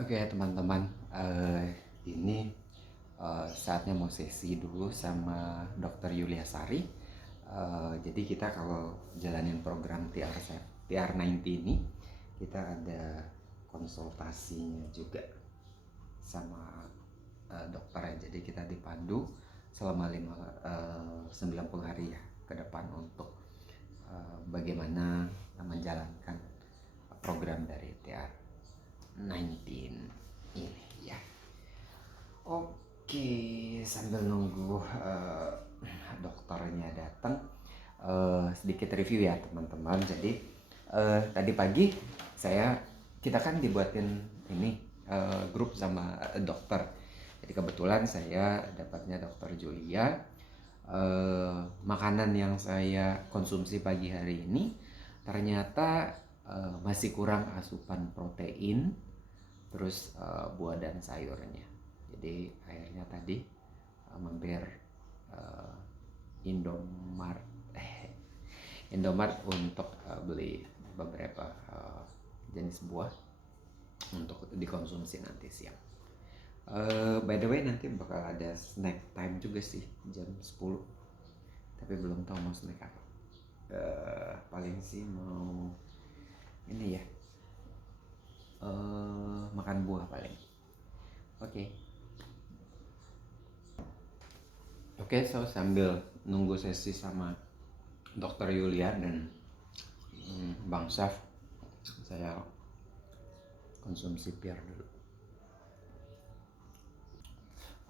Oke teman-teman, ini saatnya mau sesi dulu sama Dokter Yulia Sari. Jadi kita kalau jalanin program TR90 ini, kita ada konsultasinya juga sama dokternya. Jadi kita dipandu selama 90 hari ya ke depan untuk bagaimana menjalankan program dari TR19 ini ya. Oke, sambil nunggu dokternya datang, sedikit review ya teman-teman. Jadi tadi pagi kita kan dibuatin ini grup sama dokter. Jadi kebetulan saya dapatnya Dokter Julia. Makanan yang saya konsumsi pagi hari ini ternyata masih kurang asupan protein, terus buah dan sayurnya. Jadi akhirnya tadi mampir Indomart untuk beli beberapa jenis buah untuk dikonsumsi nanti siang. By the way nanti bakal ada snack time juga sih jam 10, tapi belum tahu mau snack apa. Paling sih mau ini ya, makan buah paling. Oke, so sambil nunggu sesi sama Dokter Yulia dan Bang Syaf, saya konsumsi pir dulu.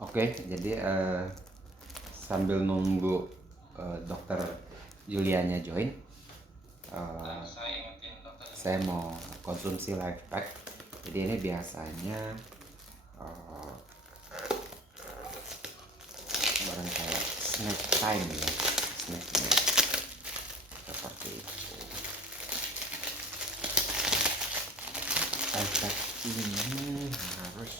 Oke, jadi sambil nunggu Dokter Yulianya join, saya mau konsumsi life pack. Jadi ini biasanya barang kayak snack time ya, snacknya seperti itu. Life pack ini harus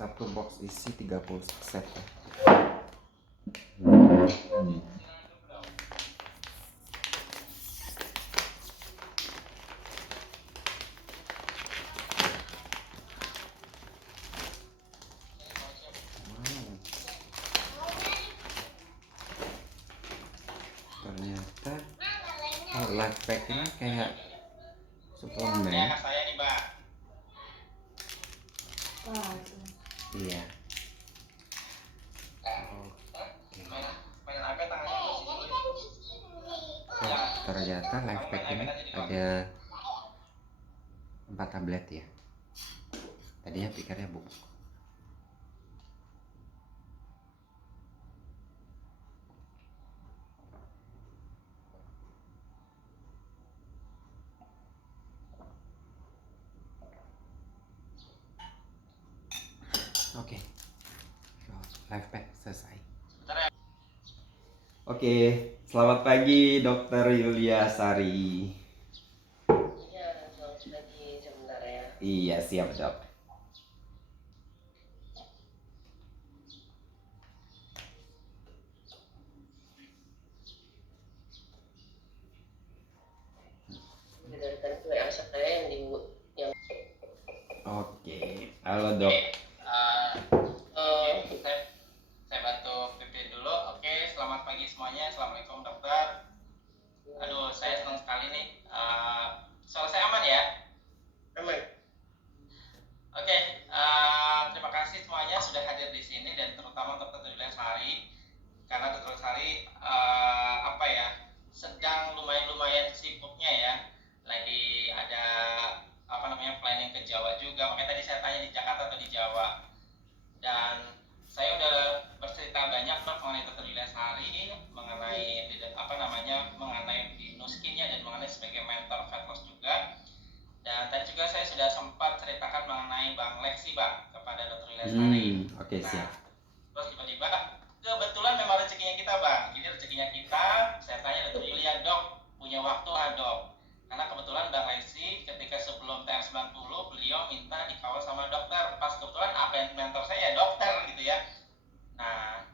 satu box isi 30 set ya. Ternyata life pack ini kayak suplemen. Iya. Ternyata life pack ini ada 4 tablet ya. Tadinya pikirnya bubuk. Oke. Life pack selesai. Oke, selamat pagi Dokter Yulia Sari. Iya, selamat pagi, sebentar ya. Iya, siap dok. Dari tadi WA saya yang Oke, halo dok. Saya bantu pimpin dulu. Oke, selamat pagi semuanya. Assalamualaikum dokter. Aduh, saya senang sekali nih. Suara saya aman ya? aman. Oke, terima kasih semuanya sudah hadir di sini dan terutama Dokter Julia Sari, karena Dokter Sari sedang lumayan sibuknya ya, lagi ada planning ke Jawa juga. Makanya tadi saya tanya di Jakarta atau di Jawa, dan saya udah bercerita banyak mengenai Dokter Julia Sari, mengenai mengenai Nuskinnya dan mengenai sebagai mentor fat loss juga. Dan tadi juga saya sudah sempat ceritakan mengenai Bang Lexi Bang kepada Dr. Julia Sari. Oke, siap. Terus tiba-tiba kebetulan memang rezekinya kita Bang. Ini rezekinya kita. Saya tanya Dr. Julia, dok punya waktu dok? Karena kebetulan Bang Lexi ketika sebelum TR90 beliau minta dikawal sama dokter. Pas kebetulan mentor saya dokter gitu ya. Nah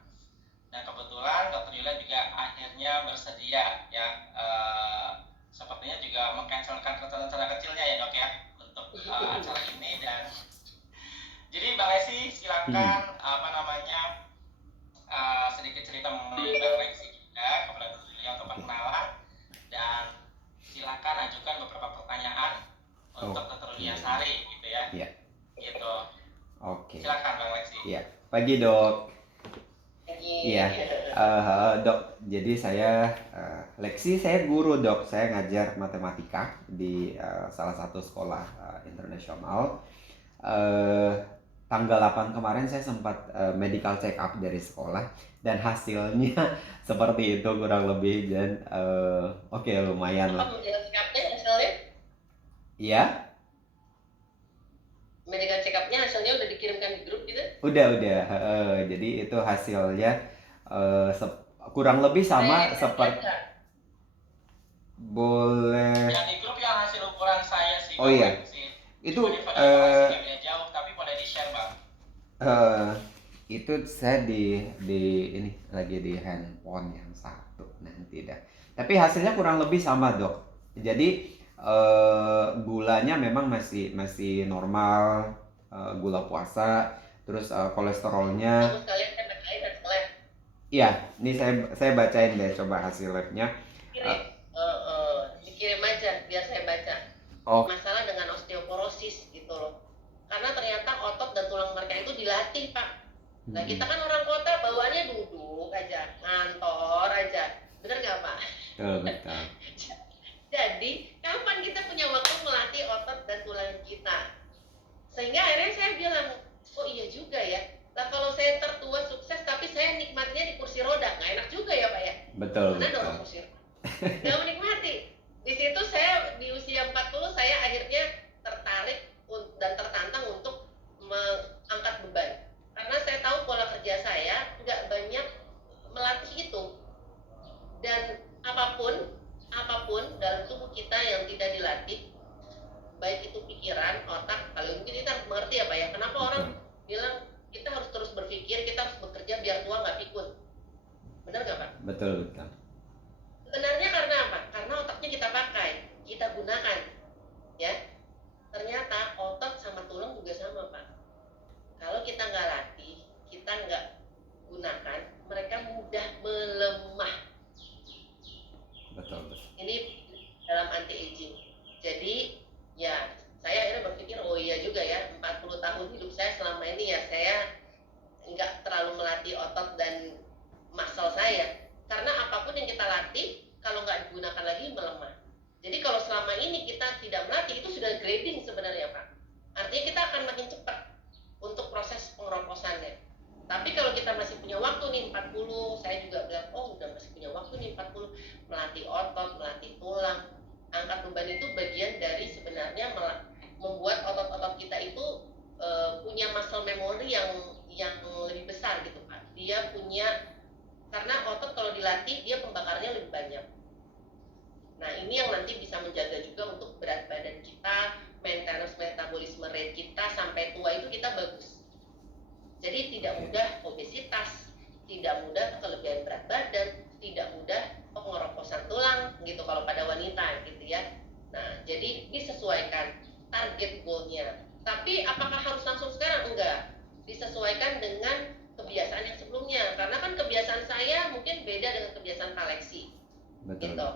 pertanyaan untuk Dr. Liasari gitu ya. Iya. Gitu. Oke. Silakan Bang Lexi. Iya. Pagi dok. Lagi. Iya. Dok. Jadi saya Lexi, saya guru dok. Saya ngajar matematika di salah satu sekolah internasional. Tanggal 8 kemarin saya sempat medical check up dari sekolah dan hasilnya seperti itu kurang lebih, dan oke, lumayan lah. Apa medical check up-nya hasilnya? Iya, Medical check up-nya hasilnya udah dikirimkan di grup gitu? udah. Jadi itu hasilnya kurang lebih sama seperti boleh. Yang di grup yang hasil ukuran saya sih. Oh Bang iya. Lexi. Itu Cuma hasilnya beda jauh, tapi boleh di-share Bang. itu saya di ini lagi di handphone yang satu nanti dah. Tapi hasilnya kurang lebih sama dok. Jadi gulanya memang masih normal, gula puasa, terus kolesterolnya. Kamu sekalian kan bacain hasilnya. Iya, ini saya bacain deh coba hasil labnya. Dikirim aja biar saya baca. Oh. Masalah dengan osteoporosis gitu loh. Karena ternyata otot dan tulang mereka itu dilatih Pak. Nah kita kan orang kota bawaannya duduk aja, ngantor aja, bener nggak Pak? Betul. Jadi kapan kita punya waktu melatih otot dan tulang kita? Sehingga akhirnya saya bilang, oh iya juga ya. Nah kalau saya tertua sukses tapi saya nikmatnya di kursi roda, nggak enak juga ya Pak ya? Betul. Mana dorong kursi roda? Nggak menikmati. Di situ saya di usia 40 saya akhirnya tertarik dan tertantang untuk mengangkat beban. Karena saya tahu pola kerja saya nggak banyak melatih itu. Dan apapun dalam tubuh kita yang tidak dilatih, baik itu pikiran, otak, kalau mungkin kita harus mengerti ya Pak ya, kenapa orang bilang kita harus terus berpikir, kita harus bekerja biar tua nggak pikun. Benar nggak Pak? Betul. Sebenarnya karena apa? Karena otaknya kita pakai, kita gunakan, ya. Ternyata otot sama tulang juga sama Pak. Kalau kita nggak latih, kita nggak gunakan, mereka mudah melemah. Betul. Ini dalam anti aging. Jadi ya saya akhirnya berpikir oh iya juga ya, 40 tahun hidup saya selama ini ya saya nggak terlalu melatih otot dan muscle saya. Karena apapun yang kita latih kalau nggak digunakan lagi melemah. Jadi kalau selama ini kita tidak melatih itu sudah grading sebenarnya Pak. Artinya kita akan makin cepat untuk proses pengeroposannya. Tapi kalau kita masih punya waktu nih 40, saya juga bilang oh udah masih punya waktu nih 40, melatih otot, melatih tulang, angkat beban itu bagian dari sebenarnya membuat otot-otot kita itu punya muscle memory yang lebih besar gitu Pak. Dia punya, karena otot kalau dilatih dia pembakarnya lebih banyak. Nah ini yang nanti bisa menjaga juga untuk berat badan kita, maintenance metabolisme rate kita sampai tua itu kita bagus. Jadi tidak mudah obesitas, tidak mudah kelebihan berat badan, tidak mudah pengeroposan tulang gitu kalau pada wanita gitu ya. Nah jadi disesuaikan target goalnya. Tapi apakah harus langsung sekarang? Enggak. Disesuaikan dengan kebiasaan yang sebelumnya. Karena kan kebiasaan saya mungkin beda dengan kebiasaan Pak Lexi. Betul. Gitu.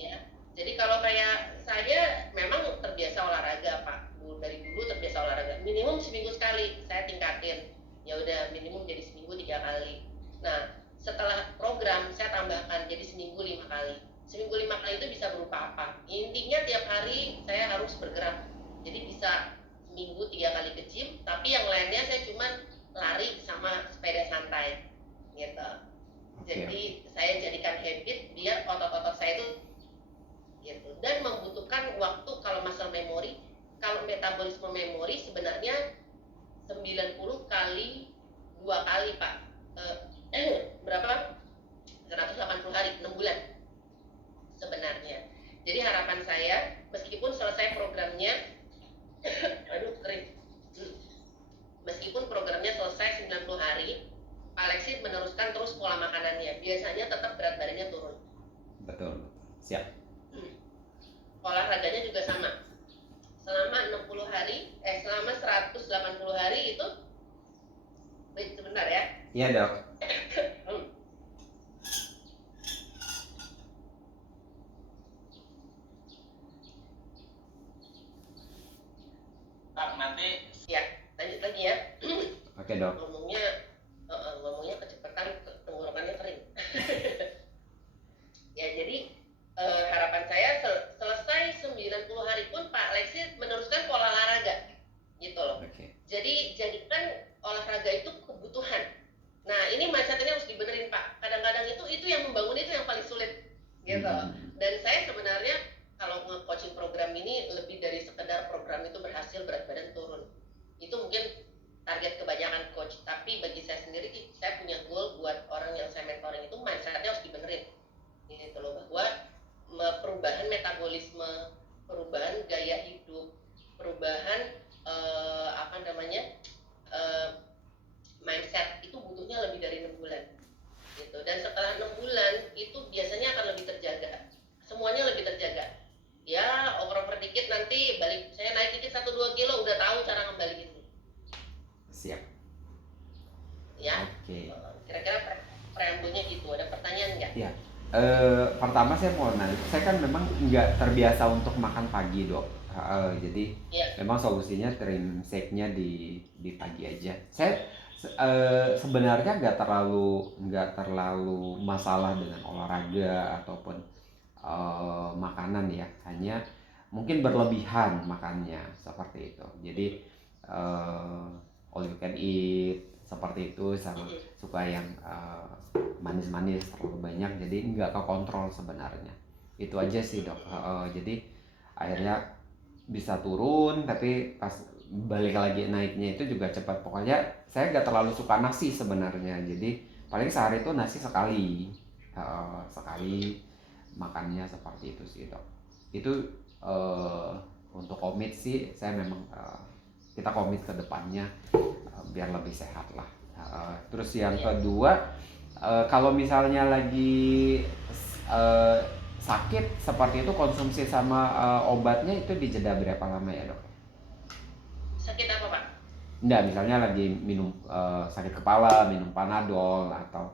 Ya. Jadi kalau kayak saya memang terbiasa olahraga Pak. Dari dulu terbiasa olahraga. Minimum seminggu sekali saya tingkatin. Ya udah minimum jadi seminggu 3 kali. Nah setelah program saya tambahkan jadi seminggu 5 kali. Seminggu 5 kali itu bisa berupa apa? Intinya tiap hari saya harus bergerak. Jadi bisa seminggu 3 kali ke gym, tapi yang lainnya saya cuma lari sama sepeda santai gitu. Jadi saya jadikan habit biar otot-otot saya itu gitu. Dan membutuhkan waktu kalau muscle memory, kalau metabolisme memori sebenarnya 90 kali 2 kali Pak. Berapa? 180 hari, 6 bulan sebenarnya. Jadi harapan saya meskipun selesai programnya aduh kering. Meskipun programnya selesai 90 hari, Pak Lexi meneruskan terus pola makanannya. Biasanya tetap berat badannya turun. Betul. Siap. Olahraganya juga sama. Selama 60 hari, selama 180 hari itu sebentar ya. Iya dok. gitu. Dan saya sebenarnya kalau nge-coaching program ini lebih dari sekedar program itu berhasil berat badan turun. Itu mungkin target kebanyakan coach, tapi bagi saya sendiri saya punya goal buat orang yang saya mentoring itu mindsetnya harus dibenerin gitu loh, bahwa perubahan metabolisme, perubahan gaya hidup, perubahan mindset itu butuhnya lebih dari 6 bulan gitu. Dan setelah 6 bulan itu biasanya akan lebih terjaga, semuanya lebih terjaga ya. Over dikit nanti balik, saya naik dikit 1-2 kilo udah tahu cara ngembaliin. Siap. Ya. Oke. Kira-kira preambulnya gitu. Ada pertanyaan nggak? Ya. Pertama saya mau nanya, saya kan memang nggak terbiasa untuk makan pagi, Dok. Jadi memang solusinya trim shake-nya di pagi aja. Saya sebenarnya nggak terlalu masalah dengan olahraga ataupun makanan ya, hanya mungkin berlebihan makannya seperti itu. Jadi all you can eat seperti itu, sama suka yang manis-manis terlalu banyak, jadi nggak kekontrol sebenarnya. Itu aja sih, Dok. Jadi akhirnya bisa turun, tapi pas balik lagi naiknya itu juga cepat. Pokoknya saya nggak terlalu suka nasi sebenarnya, jadi paling sehari itu nasi sekali makannya seperti itu sih, Dok. Itu untuk komit sih, saya memang kita komit ke depannya biar lebih sehat lah. Terus yang kedua, kalau misalnya lagi sakit seperti itu, konsumsi sama obatnya itu dijeda berapa lama ya, Dok? Sakit apa, Pak? Enggak, misalnya lagi minum sakit kepala, minum Panadol atau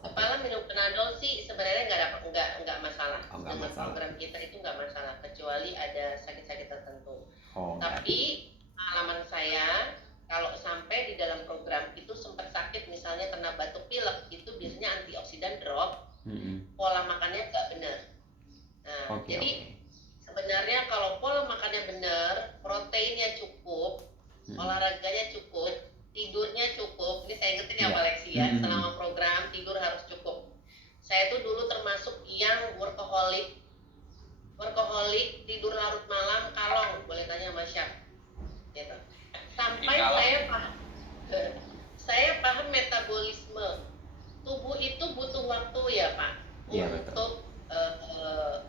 kepala minum Panadol sih sebenarnya nggak masalah. Nggak Dengan masalah. program kita itu nggak masalah, kecuali ada sakit-sakit tertentu. Tapi Okay. pengalaman saya, kalau sampai di dalam program itu sempat sakit, misalnya kena batuk pilek, itu biasanya antioksidan drop, pola makannya nggak benar. Nah, jadi sebenarnya kalau pola makannya benar, proteinnya cukup, olahraganya cukup, tidurnya cukup. Ini saya ingetin ya Pak Lexi ya, selama program tidur harus cukup. Saya tuh dulu termasuk yang workaholic, tidur larut malam, kalong, boleh tanya sama Syaf gitu. Sampai saya paham metabolisme tubuh itu butuh waktu ya Pak,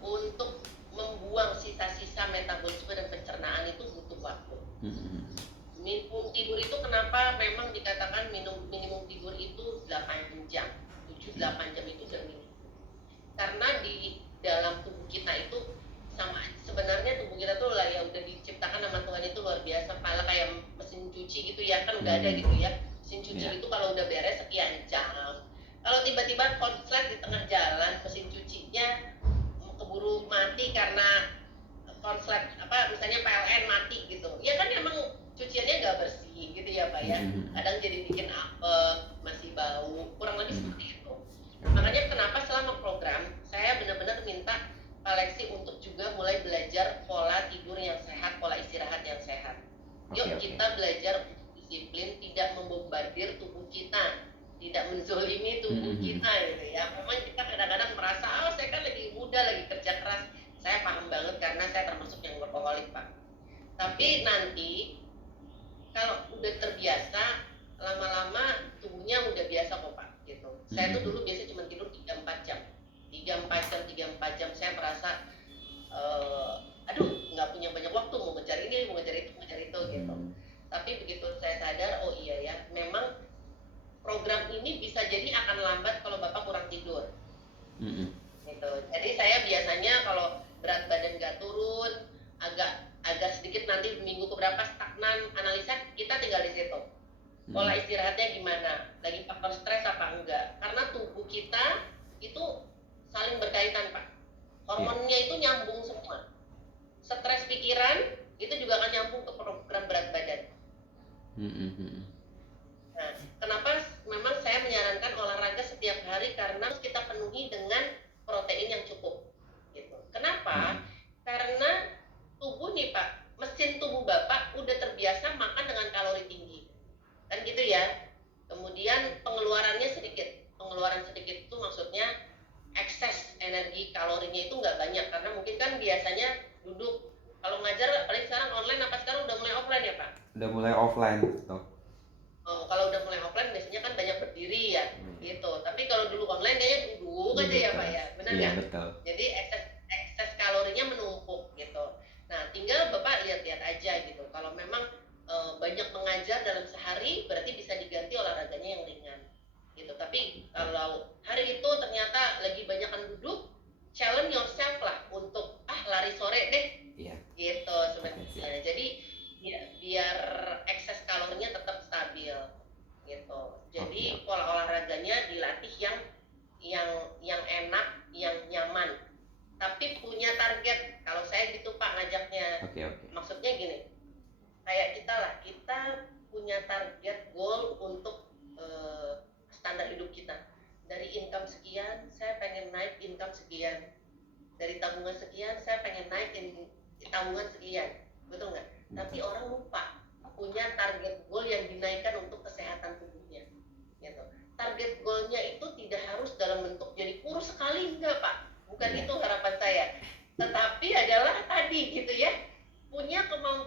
untuk membuang sisa-sisa metabolisme dan pencernaan itu butuh waktu. Minimum tidur itu kenapa memang dikatakan minimum tidur itu 8 jam, 7-8 jam itu udah minimum. Karena di dalam tubuh kita itu sama, sebenarnya tubuh kita tuh lah ya udah diciptakan sama Tuhan itu luar biasa, malah kayak mesin cuci gitu ya, kan udah ada gitu ya, mesin cuci itu kalau udah beres sekian jam. Kalau tiba-tiba konslet di tengah jalan, mesin cucinya keburu mati karena konslet misalnya PLN mati gitu, ya kan emang cuciannya nggak bersih gitu ya Pak ya, kadang jadi bikin apek, masih bau, kurang lebih seperti itu. Makanya kenapa selama program saya benar-benar minta Pak Lexi untuk juga mulai belajar pola tidur yang sehat, pola istirahat yang sehat. Yuk kita belajar disiplin, tidak membombardir tubuh kita, tidak menzolimi tubuh kita gitu ya. Memang kita kadang-kadang merasa, saya kan lagi muda, lagi kerja keras. Saya paham banget karena saya termasuk yang workaholic Pak. Tapi nanti kalau udah terbiasa, lama-lama tubuhnya udah biasa kok Pak gitu. Saya tuh dulu biasa cuma tidur 3-4 jam. 3-4 jam saya merasa aduh nggak punya banyak waktu, mau ngejar ini, mau ngejar itu gitu. Tapi begitu saya sadar, oh iya ya, memang program ini bisa jadi akan lambat kalau Bapak kurang tidur. Gitu. Jadi saya biasanya kalau berat badan nggak turun, agak sedikit nanti minggu keberapa stagnan, analisa kita tinggal di situ. Pola istirahatnya gimana? Lagi faktor stres apa enggak? Karena tubuh kita itu saling berkaitan Pak. Hormonnya itu nyambung semua. Stres pikiran itu juga akan nyambung ke program berat badan. Nah, kenapa memang saya menyarankan olahraga setiap hari, karena kita penuhi dengan protein yang cukup. Gitu. Kenapa? Karena tubuh nih Pak, mesin tubuh Bapak udah terbiasa makan dengan kalori tinggi. Kan gitu ya. Kemudian pengeluaran sedikit itu maksudnya ekses energi kalorinya itu nggak banyak, karena mungkin kan biasanya duduk, kalau ngajar paling sekarang online apa sekarang udah mulai offline ya Pak? Udah mulai offline tuh. Oh, kalau udah mulai offline biasanya kan banyak berdiri ya, gitu. Tapi kalau dulu online kayaknya duduk aja ya Pak ya, benar Iya nggak? betul. Jadi ekses kalorinya menumpuk gitu. Nah, tinggal Bapak lihat-lihat aja gitu. Kalau memang banyak mengajar dalam sehari, berarti bisa diganti olahraganya yang ringan, gitu. Tapi kalau hari itu ternyata lagi banyakan duduk, challenge yourself lah untuk lari sore deh, Iya. gitu sebenarnya. Jadi biar ekses kalorinya tetap stabil gitu. Jadi pola olahraganya dilatih yang enak, yang nyaman, tapi punya target. Kalau saya gitu Pak ngajaknya. Oke. Maksudnya gini, kayak kita lah, kita punya target goal untuk standar hidup kita. Dari income sekian, saya pengen naik income sekian. Dari tabungan sekian, saya pengen naik tabungan sekian. Betul nggak? Tapi orang lupa punya target goal yang dinaikkan untuk kesehatan tubuhnya. Gitu. Target goalnya itu tidak harus dalam bentuk jadi kurus sekali, enggak Pak. Bukan itu harapan saya. Tetapi adalah tadi gitu ya, punya kemampuan